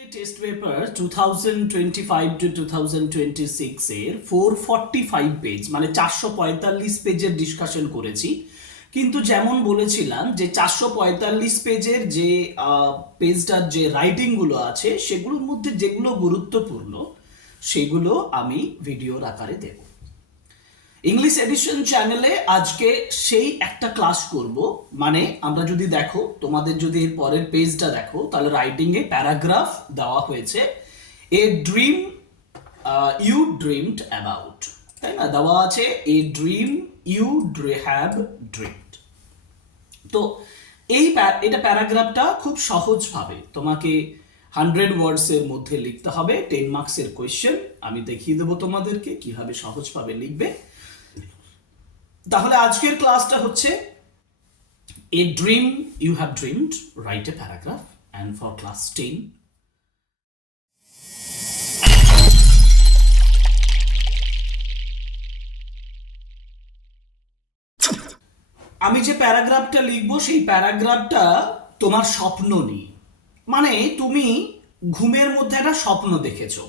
NTA test paper 2025 two 2026 এর 445 page মানে 445 পেজের ডিসকাশন করেছি। কিন্তু যেমন বলেছিলাম যে 445 পেজের যে পেজটার যে রাইটিংগুলো আছে সেগুলোর মধ্যে যেগুলো গুরুত্বপূর্ণ সেগুলো আমি ভিডিওর আকারে দেব। ইংলিশ এডিশন চ্যানেলে আজকে সেই একটা ক্লাস করব। মানে আমরা যদি দেখো, তোমাদের যদি এর পরের পেজটা দেখো তাহলে রাইটিং এ প্যারাগ্রাফ দেওয়া হয়েছে a dream you dreamed about, তাই না? দেওয়া আছে a dream you have dreamed. তো এটা প্যারাগ্রাফটা খুব সহজভাবে তোমাকে 100 ওয়ার্ডসের মধ্যে লিখতে হবে। 10 মার্কসের কোয়েশ্চেন আমি দেখিয়ে দেবো তোমাদেরকে কিভাবে সহজভাবে লিখবে। তাহলে আজকের ক্লাসটা হচ্ছে a dream you have dreamed, right a paragraph. And for class 10 আমি যে প্যারাগ্রাফটা লিখবো সেই প্যারাগ্রাফটা তোমার স্বপ্ন নিয়ে। মানে তুমি ঘুমের মধ্যে একটা স্বপ্ন দেখেছো,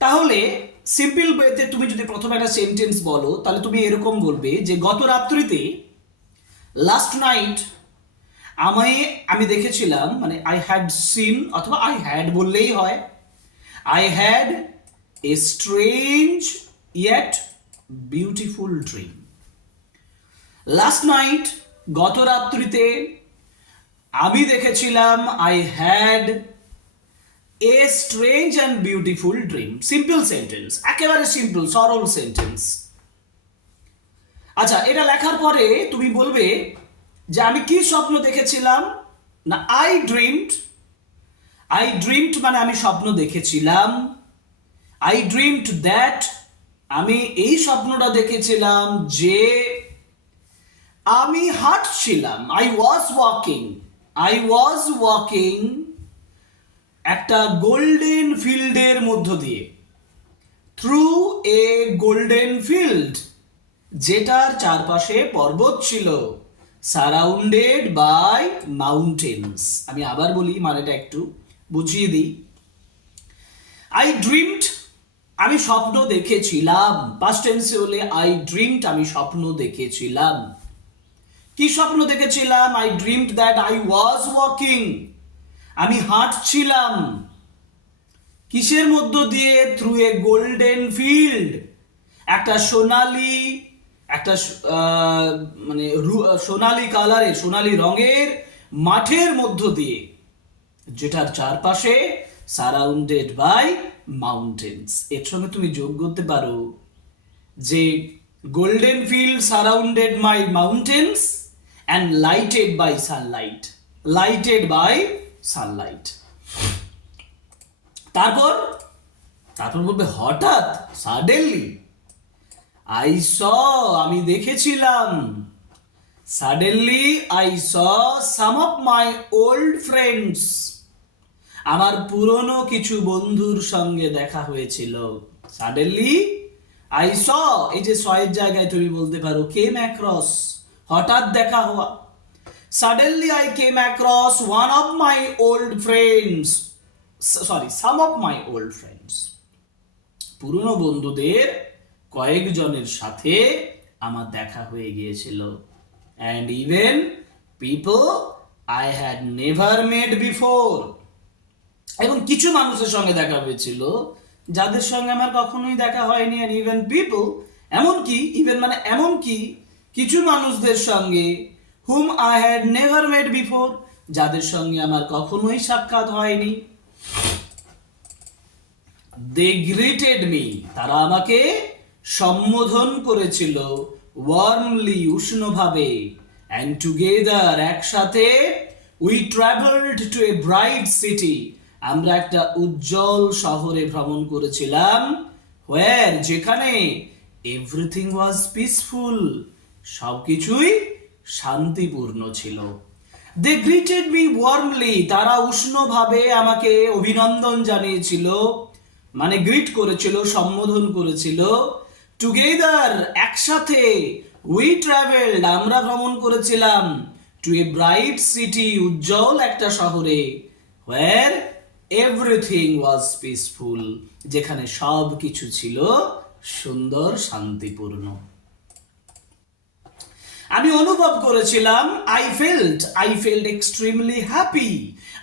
তাহলে সিম্পল ওয়েতে তুমি যদি প্রথমে একটা সেন্টেন্স বলো তাহলে তুমি এরকম বলবে যে গত রাত্রিতে, লাস্ট নাইট আমি দেখেছিলাম, মানে আই হ্যাড সিন, অথবা আই হ্যাড বললেই হয়, I had a strange yet beautiful dream. Last night, গত রাত্রিতে আমি দেখেছিলাম, I had a strange and beautiful dream. Simple sentence, একেবারে সিম্পল সরল সেন্টেন্স। আচ্ছা, এটা লেখার পরে তুমি বলবে যে আমি কি স্বপ্ন দেখেছিলাম। না, আই ড্রিমড মানে আমি স্বপ্ন দেখেছিলাম। আই ড্রিমড দ্যাট, আমি এই স্বপ্নটা দেখেছিলাম যে আমি হাঁটছিলাম। আই ওয়াজ ওয়াকিং একটা গোল্ডেন ফিল্ডের মধ্য দিয়ে, থ্রু এ গোল্ডেন ফিল্ড, যেটার চারপাশে পর্বত ছিল, সারাউন্ডেড বাই মাউন্টেন্স। আমি আবার বলি, মানেটা একটু বুঝিয়ে দিই। আই ড্রিমড আমি স্বপ্ন দেখেছিলাম, পাস্ট টেন্সে হলে আই ড্রিমড আমি স্বপ্ন দেখেছিলাম। কি স্বপ্ন দেখেছিলাম? I dreamed that I was walking, আমি হাঁটছিলাম। কিসের মধ্য দিয়ে? থ্রু এ গোল্ডেন ফিল্ড, একটা সোনালি, একটা মানে সোনালি কালারের, সোনালি রঙের মাঠের মধ্য দিয়ে, যেটার চারপাশে সারাউন্ডেড বাই মাউন্টেন্স। এর সঙ্গে তুমি যোগ করতে পারো যে golden field surrounded by mountains and lighted by sunlight. তারপর বলবে হঠাৎ, সাডেনলি, আই স আমি দেখেছিলাম, suddenly I saw some of my old friends, আমার পুরনো কিছু বন্ধুর সঙ্গে দেখা হয়েছিল। সাডেনলি আই স, এই যে সয়ের জায়গায় তুমি বলতে পারো কেম অ্যাক্রস, হঠাৎ দেখা হওয়া। Suddenly I came across one of my old friends, some of my old friends, পুরনো বন্ধুদের কয়েকজনের সাথে আমার দেখা হয়ে গিয়েছিল। And even people I had never met before, এবং কিছু মানুষের সঙ্গে দেখা হয়েছিল যাদের সঙ্গে আমার কখনোই দেখা হয়নি। অ্যান্ড ইভেন পিপল, এমনকি কিছু মানুষদের সঙ্গে hmm I had never met before, যাদের সঙ্গে আমার কখনোই সাক্ষাৎ হয়নি। দে গ্রিটেড মি, তারা আমাকে সম্বোধন করেছিল, ওয়ার্মলি, উষ্ণভাবে, অ্যান্ড টুগেদার, একসাথে, we travelled two a bright city, আমরা একটা উজ্জ্বল শহরে ভ্রমণ করেছিলাম, হোয়ার, যেখানে, এভরিথিং ওয়াজ পিসফুল, সবকিছুই শান্তিপূর্ণ ছিল। দে গ্রিটেড মি ওয়ার্মলি, তারা উষ্ণভাবে আমাকে অভিনন্দন জানিয়েছিল, মানে গ্রিট করেছিল, সম্বোধন করেছিল। টুগেদার, একসাথে, উই ট্রাভেলড, আমরা ভ্রমণ করেছিলাম, টু এ ব্রাইট সিটি, উজ্জ্বল একটা শহরে, হোয়ার, এভরিথিং ওয়াজ পিসফুল, যেখানে সব কিছু ছিল সুন্দর, শান্তিপূর্ণ। আমি অনুভব করেছিলাম, আই ফেল্ট এক্সট্রিমলি হ্যাপি,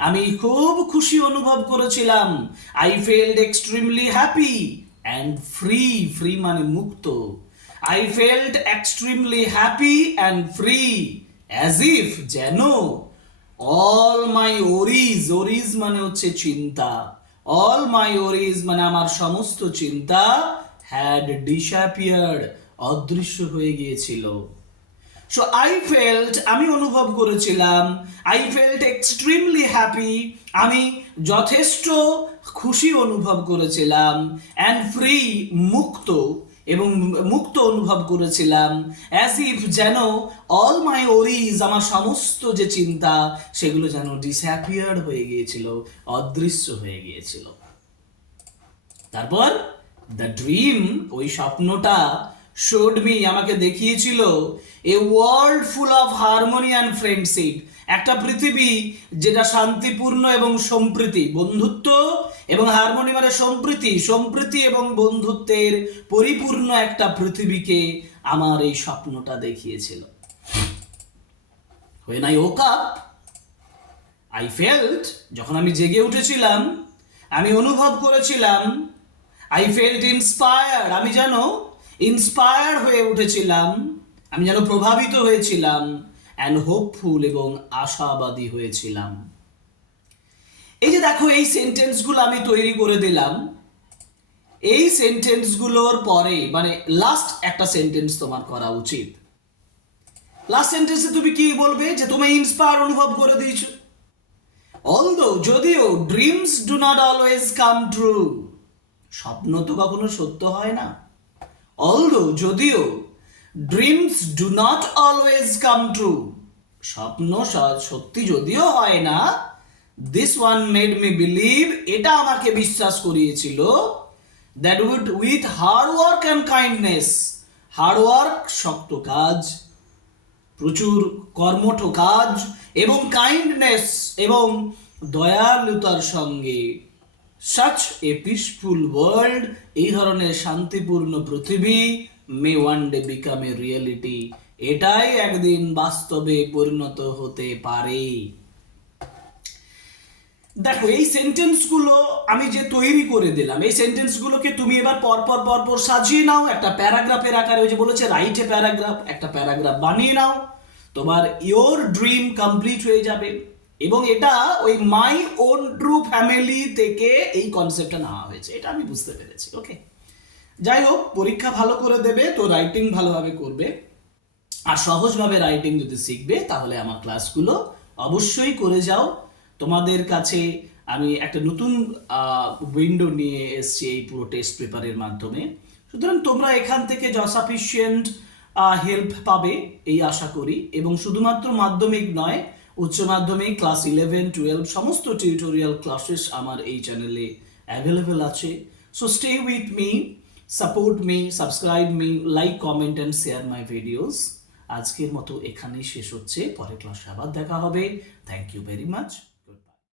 আমি খুব খুশি অনুভব করেছিলাম। I felt extremely happy and free, free মানে মুক্ত। I felt extremely happy and free, as if যেন, অল মাই ওরিজ, ওরিজ মানে হচ্ছে চিন্তা, অল মাই ওরিজ মানে আমার সমস্ত চিন্তা, হ্যাড ডিসঅ্যাপিয়ার্ড, অদৃশ্য হয়ে গিয়েছিল। সো আই ফেল্ট, আমি অনুভব করেছিলাম, আই ফেল্ট এক্সট্রিমলি হ্যাপি, আমি যথেষ্ট খুশি অনুভব করেছিলাম, অ্যান্ড ফ্রি, মুক্ত, এবং মুক্ত অনুভব করেছিলাম, অ্যাজ ইফ যেন, অল মাই ওরিজ, আমার সমস্ত যে চিন্তা সেগুলো যেন ডিসঅ্যাপিয়ার্ড হয়ে গিয়েছিল, অদৃশ্য হয়ে গিয়েছিল। তারপর দ্য ড্রিম, ওই স্বপ্নটা, শোড মি, আমাকে দেখিয়েছিল, a world full of harmony and friendship, একটা পৃথিবী যেটা শান্তিপূর্ণ এবং সম্প্রীতি, বন্ধুত্ব এবং হারমোনি মানে সম্প্রীতি, সম্প্রীতি এবং বন্ধুত্বের পরিপূর্ণ একটা পৃথিবীকে আমার এই স্বপ্নটা দেখিয়েছিল। When I woke up, I felt, যখন আমি জেগে উঠেছিলাম, আমি অনুভব করেছিলাম, আই ফেল্ট ইন্সপায়ার্ড, আমি যেন ইন্সপায়ার্ড হয়ে উঠেছিলাম, আমি যেন প্রভাবিত হয়েছিলাম, অ্যান্ড হোপফুল, এবং আশাবাদী হয়েছিলাম। এই যে দেখো, এই সেন্টেন্সগুলো আমি তৈরি করে দিলাম, এই সেন্টেন্সগুলোর পরে মানে লাস্ট একটা সেন্টেন্স তোমার করা উচিত। লাস্ট সেন্টেন্সে তুমি কি বলবে? যে তুমি ইন্সপায়ার অনুভব করে দিয়েছো। অলদো, যদিও, dreams do not always come true, স্বপ্ন তো কখনো সত্য হয় না। অলদো, যদিও, dreams do not always come true, স্বপ্ন সত্যি যদিও হয় না, this one made me believe, এটা আমাকে বিশ্বাস করিয়েছিল, that with hard work and kindness, hard work, শক্ত কাজ, প্রচুর কর্মঠ কাজ, এবং কাইন্ডনেস, এবং দয়ালুতার সঙ্গে, such a peaceful world, এই ধরনের শান্তিপূর্ণ পৃথিবী, may one day become a reality, এটাই একদিন বাস্তবে পরিণত হতে পারে। দেখো, এই সেন্টেন্সগুলো আমি যে তৈরি করে দিলাম, এই সেন্টেন্সগুলোকে তুমি এবার পরপর পরপর সাজিয়ে নাও একটা প্যারাগ্রাফের আকারে। ওই যে বলেছে রাইট এ প্যারাগ্রাফ, একটা প্যারাগ্রাফ বানিয়ে নাও, তোমার ইয়োর ড্রিম কমপ্লিট হয়ে যাবে। এবং এটা ওই মাই ওন ট্রু ফ্যামিলি থেকে এই কনসেপ্টটা নেওয়া হয়েছে, এটা আমি বুঝতে পেরেছি। ওকে, যাই হোক, পরীক্ষা ভালো করে দেবে তো রাইটিং ভালোভাবে করবে, আর সহজভাবে রাইটিং যদি শিখবে তাহলে আমার ক্লাসগুলো অবশ্যই করে যাও। তোমাদের কাছে আমি একটা নতুন উইন্ডো নিয়ে এসেছি এই পুরো টেস্ট পেপারের মাধ্যমে, সুতরাং তোমরা এখান থেকে সাফিসিয়েন্ট হেল্প পাবে এই আশা করি। এবং শুধুমাত্র মাধ্যমিক নয়, উচ্চ মাধ্যমিক, ক্লাস 11, 12 সমস্ত টিউটোরিয়াল ক্লাসেস আমার এই চ্যানেলে অ্যাভেলেবেল আছে। So stay with me, support me, subscribe me, like, comment and share my videos. আজকের মতো এখানেই শেষ হচ্ছে, পরের ক্লাসে আবার দেখা হবে। Thank you very much.